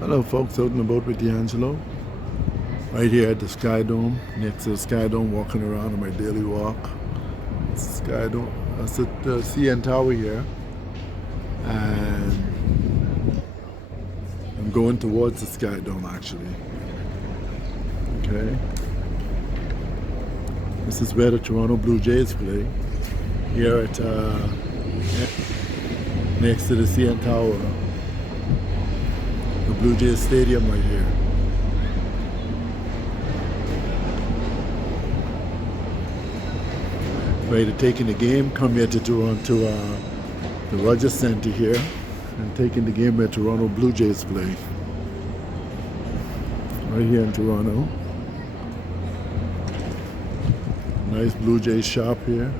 Hello, folks, out and about with D'Angelo. Right here at the Sky Dome, next to the Sky Dome, walking around on my daily walk. It's the Sky Dome. That's the CN Tower here. And I'm going towards the Sky Dome, actually. Okay. This is where the Toronto Blue Jays play. Here at next to the CN Tower. The Blue Jays Stadium right here. Ready to take in the game, come here to Toronto, the Rogers Center here, and taking the game where Toronto Blue Jays play. Right here in Toronto. Nice Blue Jays shop here.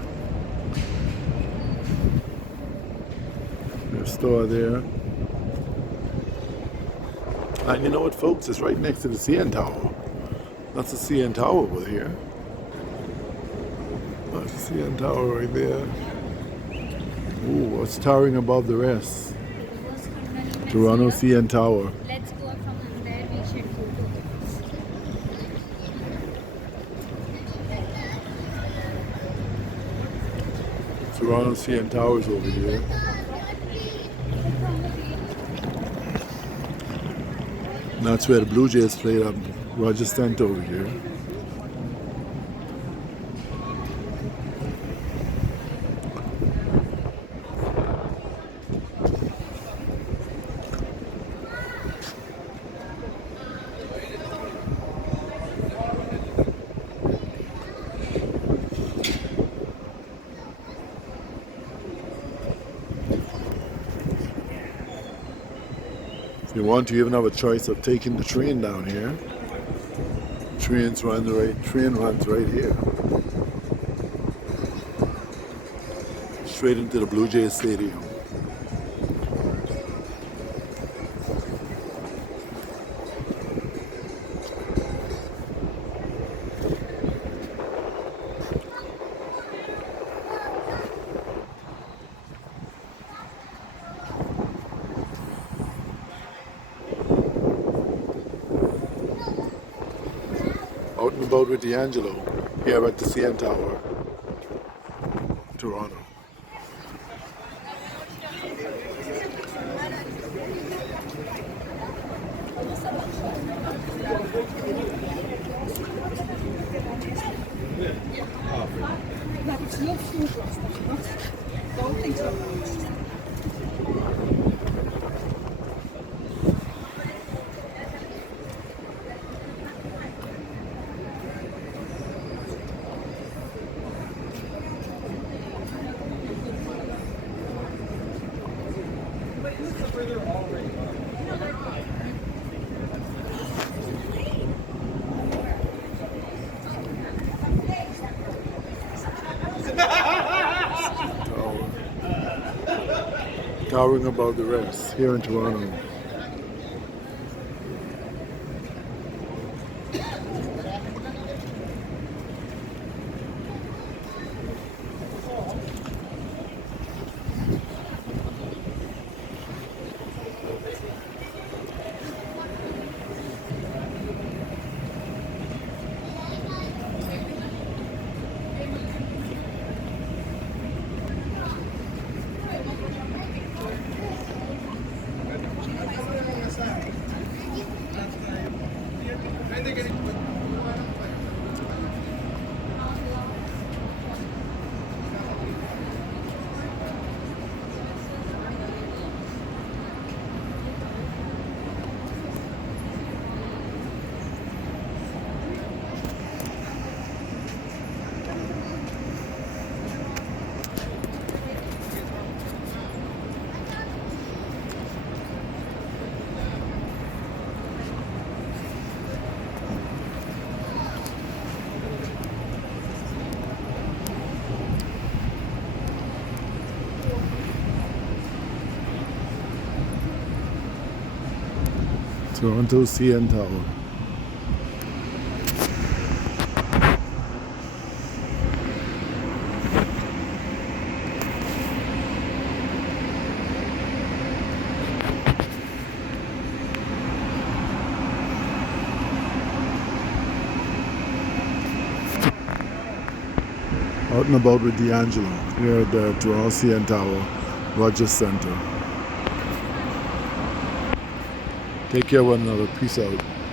Their store there. And you know what, folks? It's right next to the CN Tower. That's the CN Tower over here. That's the CN Tower right there. Ooh, it's towering above the rest. Toronto CN Tower. Let's go from there. We should go to this. Toronto CN Towers over here. And that's where the Blue Jays played up Rogers Center over here. If you want to, you even have a choice of taking the train down here. Train runs right here. Straight into the Blue Jays Stadium. Out and about with D'Angelo here at the CN Tower, Toronto. Towering above the rest here in Toronto. Toronto CN Tower. Out and about with D'Angelo here at the Toronto CN Tower, Rogers Center. Take care of one another. Peace out.